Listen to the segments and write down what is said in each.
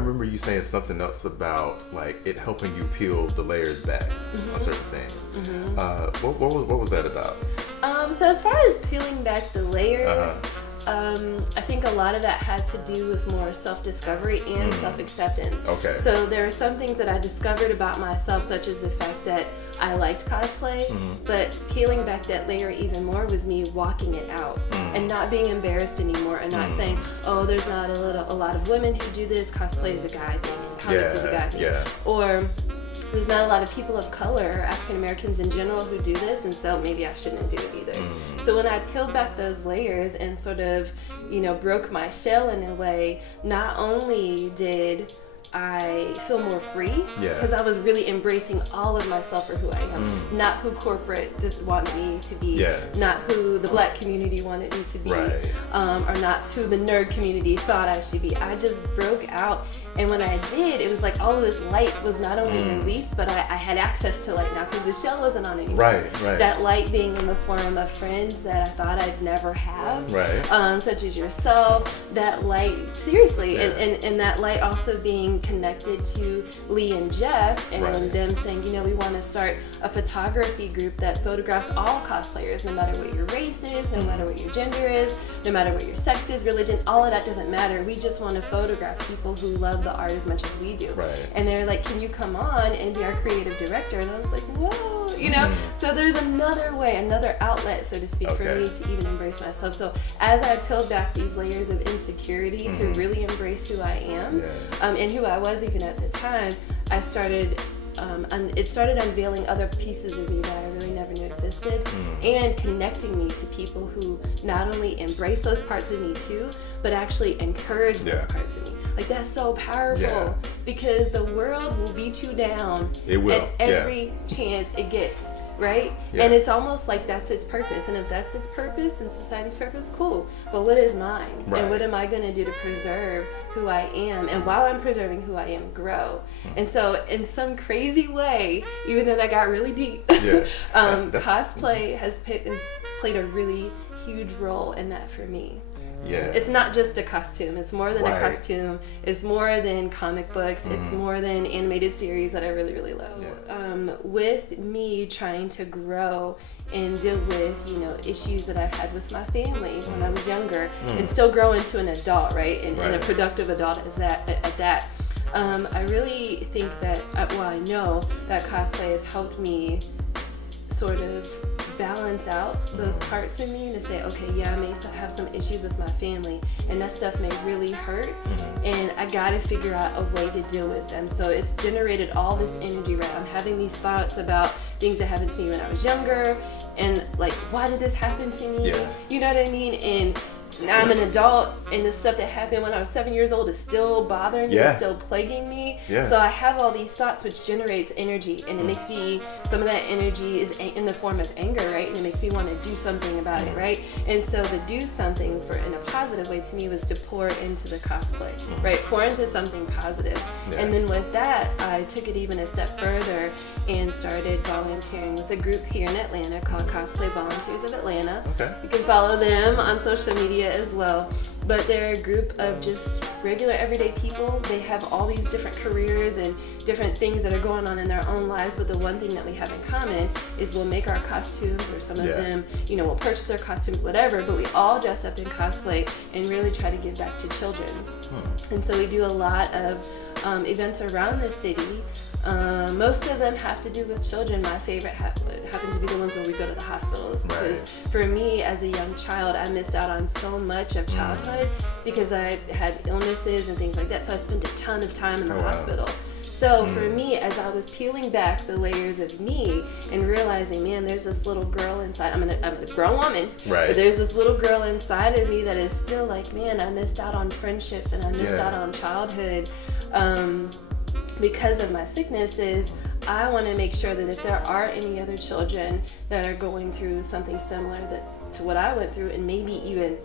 remember you saying something else about like it helping you peel the layers back on certain things. What was that about? So as far as peeling back the layers, I think a lot of that had to do with more self-discovery and self-acceptance. Okay. So there are some things that I discovered about myself, such as the fact that I liked cosplay, but peeling back that layer even more was me walking it out and not being embarrassed anymore and not saying, oh, there's not a lot of women who do this, cosplay is a guy thing, and comics is a guy thing. Or there's not a lot of people of color or African Americans in general who do this, and so maybe I shouldn't do it either. So when I peeled back those layers and sort of, broke my shell in a way, not only did I feel more free because I was really embracing all of myself for who I am, not who corporate just wanted me to be, not who the black community wanted me to be, or not who the nerd community thought I should be. I just broke out, and when I did, it was like all of this light was not only released, but I had access to light now because the shell wasn't on anymore. Right. That light being in the form of friends that I thought I'd never have, such as yourself. That light, seriously, and that light also being connected to Lee and Jeff and them saying, we want to start a photography group that photographs all cosplayers, no matter what your race is, no matter what your gender is, no matter what your sex is, religion, all of that doesn't matter. We just want to photograph people who love the art as much as we do. And they're like, can you come on and be our creative director? And I was like, whoa, So there's another way, another outlet, so to speak, for me to even embrace myself. So as I peeled back these layers of insecurity to really embrace who I am, and who I was even at the time, I started it started unveiling other pieces of me that I really never knew existed, and connecting me to people who not only embrace those parts of me too, but actually encourage those parts of me. Like, that's so powerful because the world will beat you down at every chance it gets. Right? And it's almost like that's its purpose. And if that's its purpose and society's purpose, cool. But what is mine? And what am I going to do to preserve who I am? And while I'm preserving who I am, grow. And so in some crazy way, even though that got really deep, cosplay has played a really huge role in that for me. It's not just a costume. It's more than a costume. It's more than comic books. It's more than animated series that I really, really love. With me trying to grow and deal with, issues that I've had with my family when I was younger, and still grow into an adult, right? And a productive adult at that. I really think that, I know that cosplay has helped me sort of balance out those parts of me to say, okay, I may have some issues with my family, and that stuff may really hurt, and I gotta figure out a way to deal with them. So it's generated all this energy, right? I'm having these thoughts about things that happened to me when I was younger, and like, why did this happen to me? You know what I mean? And now I'm an adult, and the stuff that happened when I was 7 years old is still bothering me, and still plaguing me. So I have all these thoughts, which generates energy, and it makes me, some of that energy is in the form of anger, right? And it makes me want to do something about it, right? And so to do something in a positive way to me was to pour into the cosplay, right? Pour into something positive. And then with that, I took it even a step further and started volunteering with a group here in Atlanta called Cosplay Volunteers of Atlanta. You can follow them on social media as well, but they're a group of just regular everyday people. They have all these different careers and different things that are going on in their own lives, but the one thing that we have in common is we'll make our costumes, or some of them, we'll purchase their costumes, whatever, but we all dress up in cosplay and really try to give back to children. And so we do a lot of events around the city. Most of them have to do with children. My favorite happen to be the ones where we go to the hospitals, because for me as a young child, I missed out on so much of childhood because I had illnesses and things like that, so I spent a ton of time in the hospital. So for me, as I was peeling back the layers of me and realizing, man, there's this little girl inside. I'm a grown woman, but there's this little girl inside of me that is still like, man, I missed out on friendships and I missed out on childhood because of my sicknesses. I want to make sure that if there are any other children that are going through something similar to what I went through, and maybe even,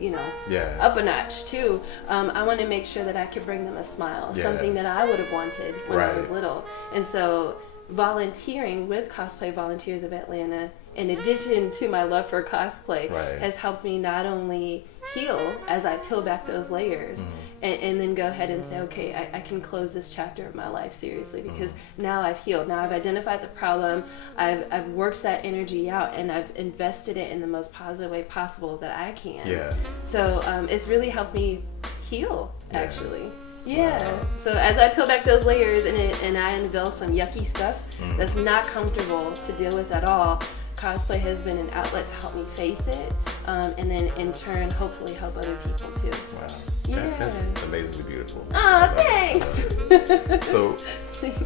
up a notch too, I want to make sure that I could bring them a smile, something that I would have wanted when I was little. And so volunteering with Cosplay Volunteers of Atlanta, in addition to my love for cosplay, has helped me not only heal as I peel back those layers and then go ahead and say, okay, I can close this chapter of my life seriously because now I've healed. Now I've identified the problem. I've worked that energy out and I've invested it in the most positive way possible that I can. Yeah. So it's really helped me heal, actually. Yeah. Wow. So as I peel back those layers and I unveil some yucky stuff that's not comfortable to deal with at all, cosplay has been an outlet to help me face it, and then in turn, hopefully help other people too. Wow. Yeah. That's amazingly beautiful. Oh, thanks. So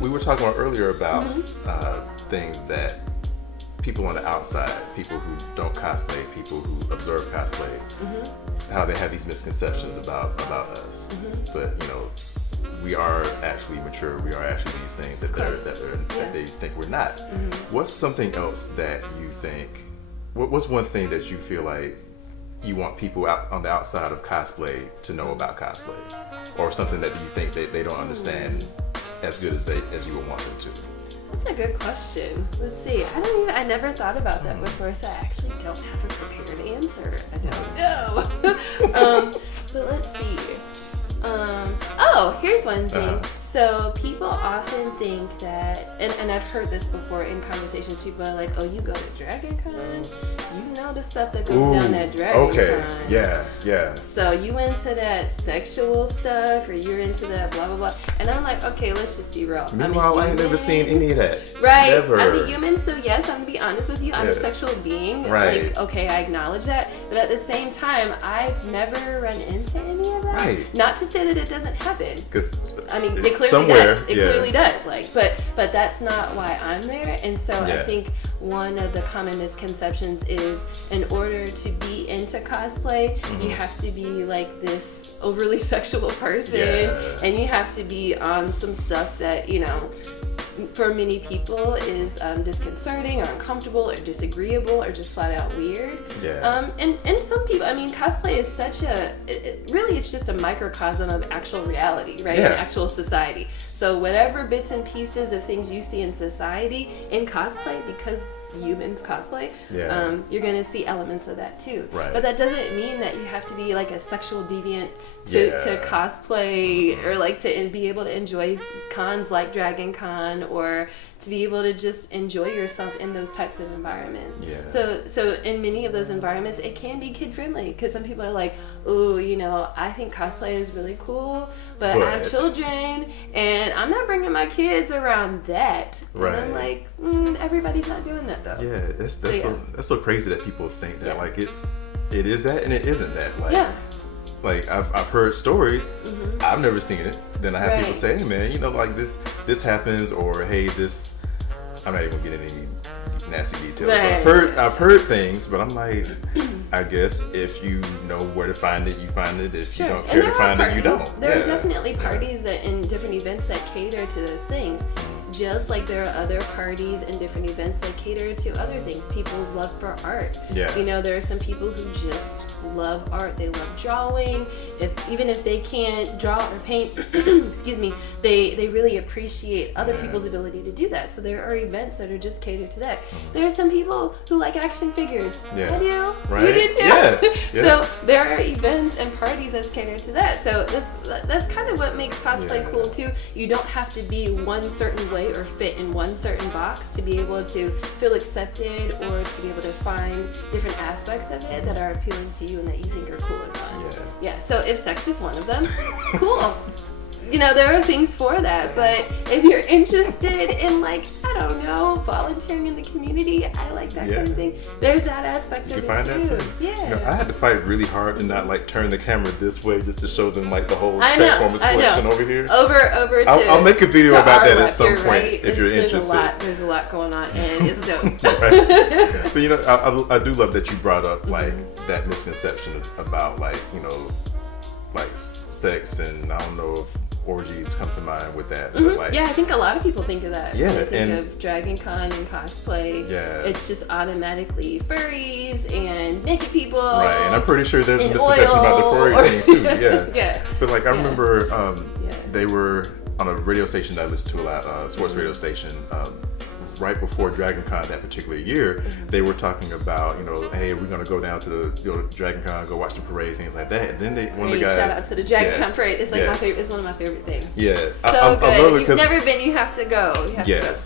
we were talking earlier about things that people on the outside, people who don't cosplay, people who observe cosplay, how they have these misconceptions about us. But you know, we are actually mature. We are actually these things that they think we're not. What's something else that you think? What's one thing that you feel like you want people out on the outside of cosplay to know about cosplay, or something that you think they don't understand as good as you would want them to? That's a good question. Let's see. I never thought about that before, so I actually don't have a prepared answer. I don't know. But let's see. Here's one thing. So people often think that, and I've heard this before in conversations, people are like, oh, you go to DragonCon? You know the stuff that goes down at DragonCon. Okay, yeah. So you into that sexual stuff, or you're into that blah, blah, blah. And I'm like, okay, let's just be real. Meanwhile, I ain't never seen any of that. Right. Never. I'm a human, so yes, I'm going to be honest with you. I'm a sexual being. Right. Like, okay, I acknowledge that. But at the same time, I've never run into any of that. Right. Not to say that it doesn't happen. Because I mean, it clearly does. It clearly does. Like, but that's not why I'm there. And so I think one of the common misconceptions is, in order to be into cosplay, you have to be like this overly sexual person, and you have to be on some stuff that, you know, for many people is disconcerting or uncomfortable or disagreeable or just flat out weird. And some people, I mean, cosplay is such really it's just a microcosm of actual reality, right? And actual society. So whatever bits and pieces of things you see in society, in cosplay, because humans cosplay, you're gonna see elements of that too. Right. But that doesn't mean that you have to be like a sexual deviant to cosplay, or like to be able to enjoy cons like Dragon Con, or to be able to just enjoy yourself in those types of environments. So in many of those environments, it can be kid friendly, because some people are like, oh, you know, I think cosplay is really cool, but I have children and I'm not bringing my kids around that. And I'm like, everybody's not doing that though. That's so crazy that people think that like it is that and it isn't that. Like, like I've heard stories, I've never seen it. Then I have people say, hey man, you know, like this happens, or hey, this, I'm not even getting any nasty details. I've heard things, but I'm like, I guess if you know where to find it, you find it. If you don't care to find it, you don't. There are definitely parties that in different events that cater to those things. Just like there are other parties and different events that cater to other things. People's love for art. You know, there are some people who just love art. They love drawing. Even if they can't draw or paint, excuse me, they really appreciate other people's ability to do that. So there are events that are just catered to that. There are some people who like action figures. I do. Right? You do too. So there are events and parties that's catered to that. So that's kind of what makes cosplay cool too. You don't have to be one certain way or fit in one certain box to be able to feel accepted, or to be able to find different aspects of it that are appealing to you and that you think are cool and fun. So if sex is one of them, cool. You know, there are things for that, but if you're interested in, like, I don't know, volunteering in the community, I like that kind of thing. There's that aspect of it too. That too? You know, I had to fight really hard to not like turn the camera this way just to show them like the whole Transformers collection over here. Over to I'll make a video about that at some point, right? if you're interested. There's a lot going on, and it's dope. But you know, I do love that you brought up like that misconception about like, you know, like sex, and I don't know if orgies come to mind with that. But like, I think a lot of people think of that. Yeah, when they think of Dragon Con and cosplay. It's just automatically furries and naked people. Right, and I'm pretty sure there's a misconception about the furry thing too. But like I remember they were on a radio station that I listened to a lot, sports radio station. right before Dragon Con that particular year, they were talking about, hey, we're gonna go down to the Dragon Con, go watch the parade, things like that. And then one of the guys, shout out to the Dragon Con parade. It's like my favorite. It's one of my favorite things. Yeah, so I good. love it. If you've never been, you have to go.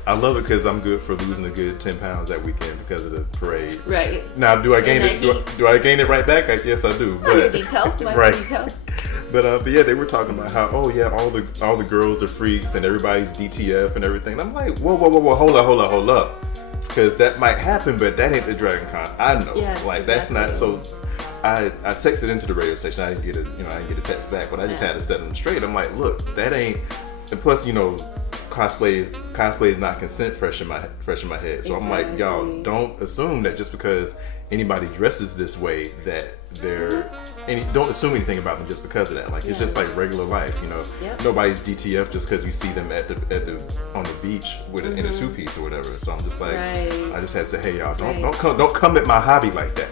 I love it because I'm good for losing a good 10 pounds that weekend because of the parade. Right. Now, do I gain it? Do I gain it right back? I guess I do. Minor detail. Right. Detail. But yeah, they were talking about how all the girls are freaks and everybody's DTF and everything. And I'm like, whoa, hold up, because that might happen, but that ain't the Dragon Con. I know, that's not. So I texted into the radio station. I didn't get a text back, but I just had to set them straight. I'm like, look, that ain't. And plus, cosplay is not consent fresh in my head. So I'm like, y'all don't assume that just because anybody dresses this way that don't assume anything about them just because of that. Like it's just like regular life, Nobody's DTF just because you see them on the beach in a 2-piece or whatever. So I'm just like, I just had to say, hey y'all, don't come at my hobby like that.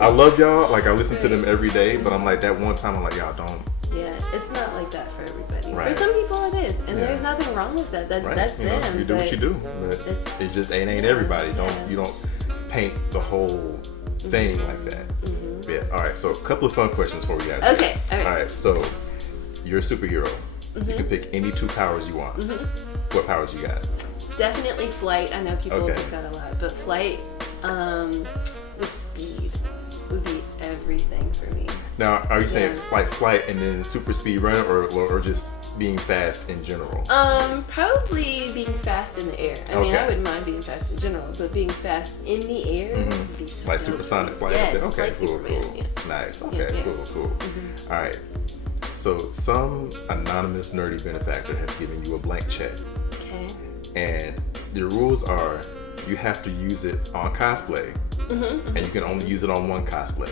I love y'all, like I listen to them every day, but I'm like that one time I'm like, y'all don't. Yeah, it's not like that for everybody. For some people it is, and there's nothing wrong with that. That's them. You do what you do, but it just ain't everybody. You don't paint the whole thing like that. Yeah. All right. So a couple of fun questions before we get out. Okay. All right. So you're a superhero. You can pick any 2 powers you want. What powers you got? Definitely flight. I know people pick that a lot, but flight with speed would be everything for me. Now, are you saying like flight and then super speed run, or just being fast in general? Probably being fast in the air. I mean, I wouldn't mind being fast in general, but being fast in the air would be so like supersonic flight. Yes, Okay, like cool. Superman, Nice. Okay, cool. All right. So some anonymous nerdy benefactor has given you a blank check. Okay. And the rules are you have to use it on cosplay, and you can only use it on one cosplay.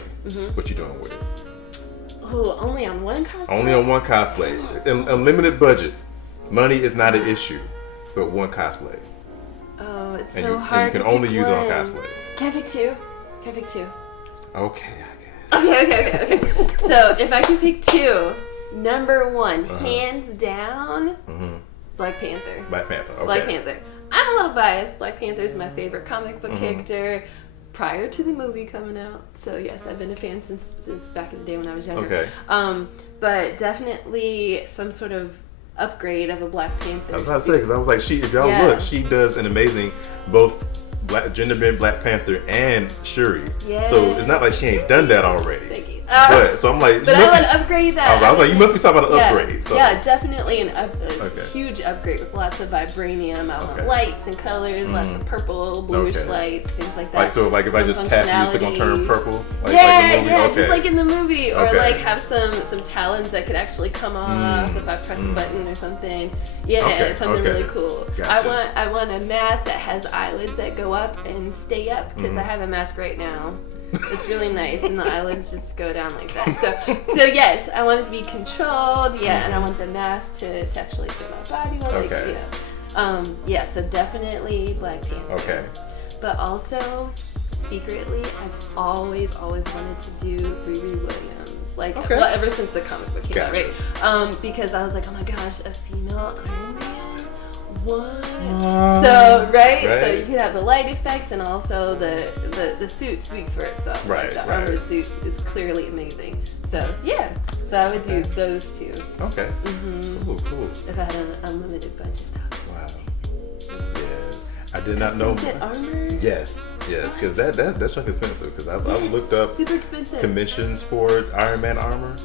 What you doing with it? Oh, only on one cosplay? Only on one cosplay. A limited budget. Money is not an issue, but one cosplay. Oh, it's and so hard. And you can only use it on cosplay. Can I pick 2? Okay, I guess. Okay. So if I can pick 2, number 1, hands down, Black Panther. Okay. Black Panther. I'm a little biased. Black Panther is my favorite comic book character prior to the movie coming out. So yes, I've been a fan since back in the day when I was younger. Okay. But definitely some sort of upgrade of a Black Panther. I was about to say, because I was like, if y'all look, she does an amazing both gender bent Black Panther and Shuri. Yeah. So it's not like she ain't done that already. Thank you. So I'm like, but I want to upgrade that. I was like, you must be talking about an upgrade. So. Yeah, definitely a huge upgrade with lots of vibrarium. I want lights and colors, lots of purple, bluish lights, things like that. Like if I just tap you, it's gonna turn purple. Just like in the movie, or like have some talons that could actually come off if I press a button or something. Yeah, something really cool. Gotcha. I want a mask that has eyelids that go up and stay up, because I have a mask right now. It's really nice, and the eyelids just go down like that. So yes, I want it to be controlled. Yeah, and I want the mask to actually fit my body well. So definitely Black Panther. Okay. But also, secretly, I've always wanted to do Riri Williams. Well, ever since the comic book came out, right? Because I was like, oh my gosh, a female Iron Man. What? So you can have the light effects, and also the suit speaks for itself. The armored suit is clearly amazing. So I would do those 2. Okay. Cool. If I had an unlimited budget. Wow. Yeah. I did not know. Armor? Yes, because that's expensive. Because I've looked up super expensive commissions for Iron Man armor.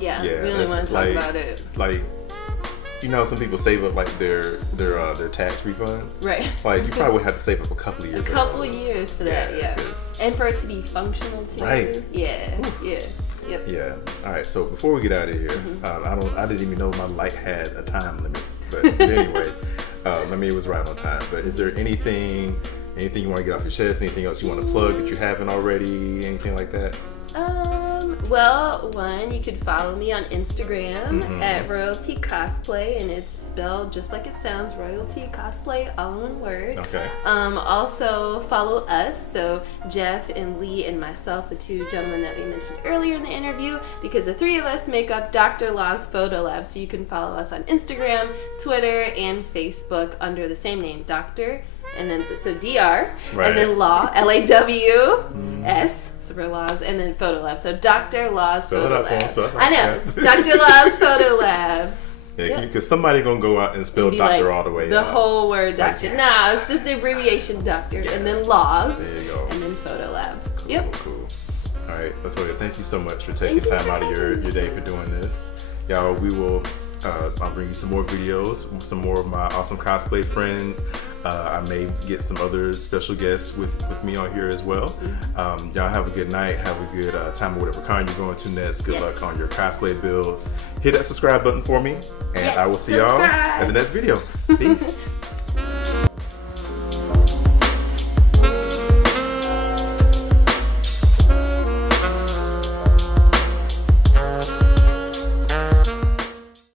Yeah. We really want to talk about it. Like, some people save up like their tax refund. Right. Like you probably would have to save up a couple of years. A couple years for that, and for it to be functional too. Right. Yeah. Yep. Yeah. All right. So before we get out of here, I didn't even know my light had a time limit. But anyway, it was right on time. But is there anything you want to get off your chest? Anything else you want to plug that you haven't already? Anything like that? Well, you could follow me on Instagram at Royalty Cosplay, and it's spelled just like it sounds, Royalty Cosplay, all in one word. Okay. Also follow us, so Jeff and Lee and myself, the 2 gentlemen that we mentioned earlier in the interview, because the 3 of us make up Dr. Law's Photo Lab. So you can follow us on Instagram, Twitter, and Facebook under the same name, Dr. and then so DR, Right. and then Law, LAWS, for Laws, and then Photo Lab. So Dr. Law's Spell Photo it out for him, Lab. spell it out. I know, Yeah. Dr. Law's Photo Lab. Yeah, Yep. because somebody gonna go out and spell Be doctor like all the way the out. whole word Like, doctor. yeah. Nah, it's just the abbreviation doctor, and then Laws, There you go. and then Photo Lab. Cool, Yep. cool. All right, Latoya, thank you so much for taking Thank you time out of your day for doing this. Y'all, we will, I'll bring you some more videos, some more of my awesome cosplay friends. I may get some other special guests with me on here as well. Y'all have a good night. Have a good time with whatever con you're going to next. Good Yes. luck on your cosplay builds. Hit that subscribe button for me, and Yes, I will see y'all subscribe. at the next video. Peace.